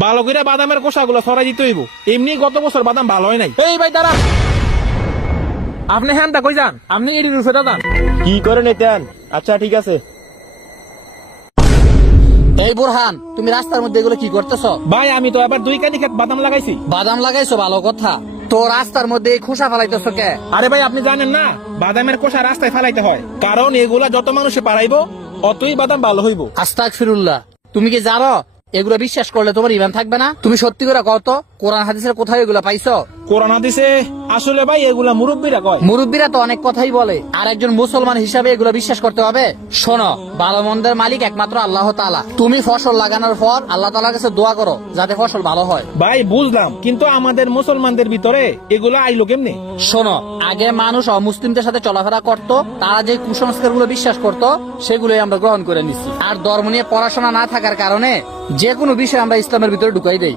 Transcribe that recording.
ভালো করে বাদামের কোষাগুলো ছড়াই দিতে হইব, এমনি গত বছর বাদাম ভালো হয় নাই। এই ভাই দাঁড়ান, আপনি হ্যানটা কই যান? আপনি এডি রুফে দাঁড়ান। কি করে নিতেন? আচ্ছা ঠিক আছে। এই বুরহান, তুমি রাস্তার মধ্যে এগুলো কি করতেছ? ভাই আমি তো আবার 2 কানি ক্ষেত বাদাম লাগাইছি। বাদাম লাগাইছো, ভালো কথা। তো রাস্তার মধ্যে এই খোসা ফেলাইতেছ কে? আরে ভাই আপনি জানেন না বাদামের কোষা রাস্তায় ফেলাইতে হয়, কারণ এগুলা যত মানুষে পারাইবো অতই বাদাম ভালো হইব। আস্তাগফিরুল্লাহ, তুমি কি জানো এগুলো বিশ্বাস করলে তোমার ইমান থাকবে না? তুমি সত্যি করে কও তো, কোরআন হাদিসের কোথায় এগুলো পাইছো? কোরআন হাদিসে আসলে ভাই এগুলা মুরব্বীরা কয়। মুরব্বীরা তো অনেক কথাই বলে, আর একজন মুসলমান হিসাবে এগুলো বিশ্বাস করতে হবে। শোনো, ভালো মন্দের মালিক একমাত্র আল্লাহ তাআলা। তুমি ফসল লাগানোর পর আল্লাহ তাআলার কাছে দোয়া করো যাতে ফসল ভালো হয়। ভাই বুঝলাম, কিন্তু আমাদের মুসলমানদের ভিতরে এগুলা আইলো কেমনে? শোনো, আগে মানুষ অমুসলিমদের সাথে চলাফেরা করত, তারা যে কুসংস্কার গুলো বিশ্বাস করত সেগুলোই আমরা গ্রহণ করে নিচ্ছি। আর ধর্ম নিয়ে পড়াশোনা না থাকার কারণে যে কোনো বিষয় আমরা ইসলামের ভিতরে ঢুকাই দেই।